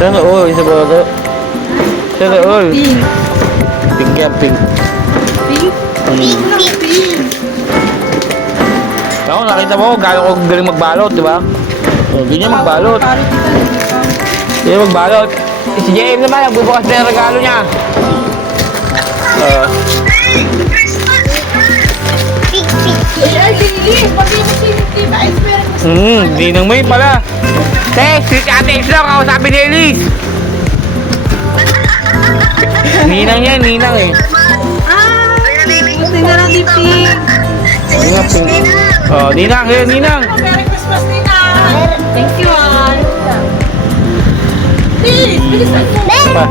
Sana all, isa ba ito? Sana all. Pink. Pink yan, pink. Pink? Pink lang, pink. Ako, nakita mo, gano'n ko galing magbalot, di ba? Oh, ganyan magbalot. Parang kita, hindi pa. Ganyan magbalot. Si JM naman, nagbubukas na yung regalo niya. Ay, Lily, pati mo si Tita Ice, Ninang may pala. Tex, si Ate X lang, kausapin ni Elise. Ninang yan, ninang eh. Ah, buti na lang di pink. Ninang, pink. Oh, ninang, yun, ninang. Merry Christmas, Nina. Thank you, all. Please, bilisan mo. Pa.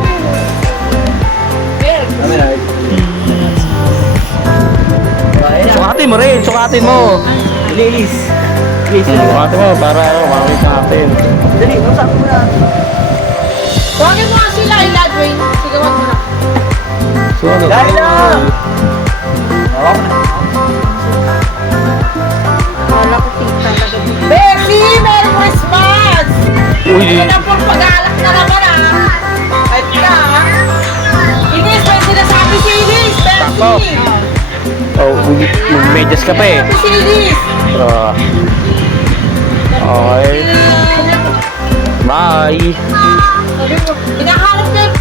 Sukatin mo rin, sukatin mo. Lilis. Sukatin mo para makakita natin. Dali, usap mo na. Huwagin mo nga sila, Dwayne. Sigawan mo na. So, ano? Laila! Hawak mo na. Akala ko tita na gabi. Becky, Merry Christmas! Uy, Hindi na pong pag-aalak na naman, ah. Ay, ka, ah. Inis, may sinasabi si Inis, Sakto. Becky. oh, mag-medyas ka pa eh. Sabi si Inis. Ah. Okay. Bye. Sabi mo, hinahanap niya yung...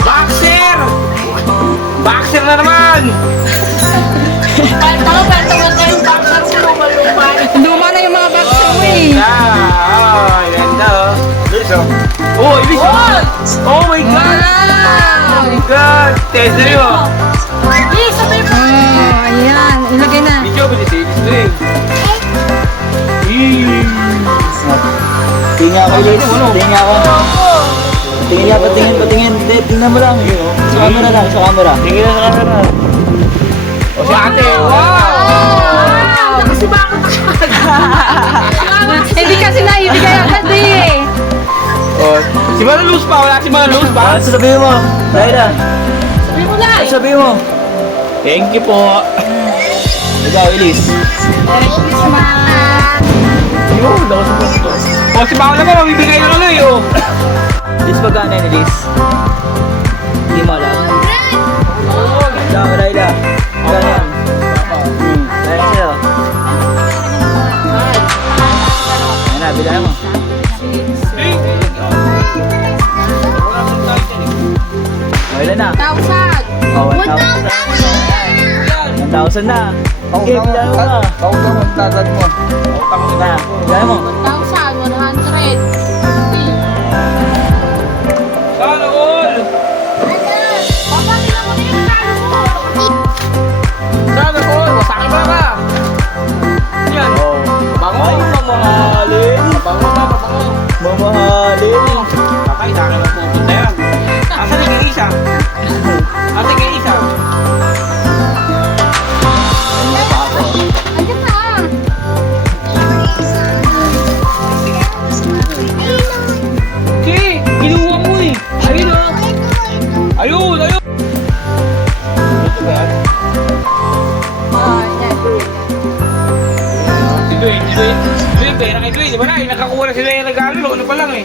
Boxer! Boxer na naman! Benta mo yung boxer mo, lupa-lupa. Luma na yung mga boxer mo eh. Ganda oh. Lilis, oh. Oh, ibig What? Oh my God! Oh my God! Tesla mo! Inis, sabi mo. Ayan, ilagay na. Video ba si String? Tingin ako, Lilis. Tingin ako. Tingin niya, patingin. Hindi, tingnan mo lang. Sa camera lang, sa camera. Tingin na sa camera. O si ate! Wow! Wow! Kasi bakit Hindi kasi naibigay agad eh. Oh, si Manaluz pa! Wala si Manaluz pa! Ano sasabihin mo? Laila, Sabi mo na. ano sasabihin mo? Thank you po! Ikaw, Lilis. Merry Christmas. Yun, ako sa pusto. O si Paolo naman, mabibigay na ulit oh! Lilis, magkano yun, Lilis? Hindi mo alam. Ikaw, Laila. Magkano yan? Laila sa'yo. Ayan na, bilang mo. O, ilan na? 1,000. O, 1,000 na. Okay, bilang mo na. Pautang mo, tatad mo. Pautang mo na. Bilang mo. 1,100. Sana all! Papa, tingnan mo na yung talo mo. Sana all! Wasakin ba ba? Yan! Oh. Bango! Ay, mamahalin. Bango ba? Bango! Mamahalin. Patay, sa akin ang pupunta yan. Asan yung isa? Asan yung isa? Andiyan na. Si! Kinuha mo eh! Ayun oh! Ayun! Ayun! Ito ba yan? Si Dwayne, pera kay Dwayne, di ba na? Nakakuha na sila yung regalo, ano pa lang eh.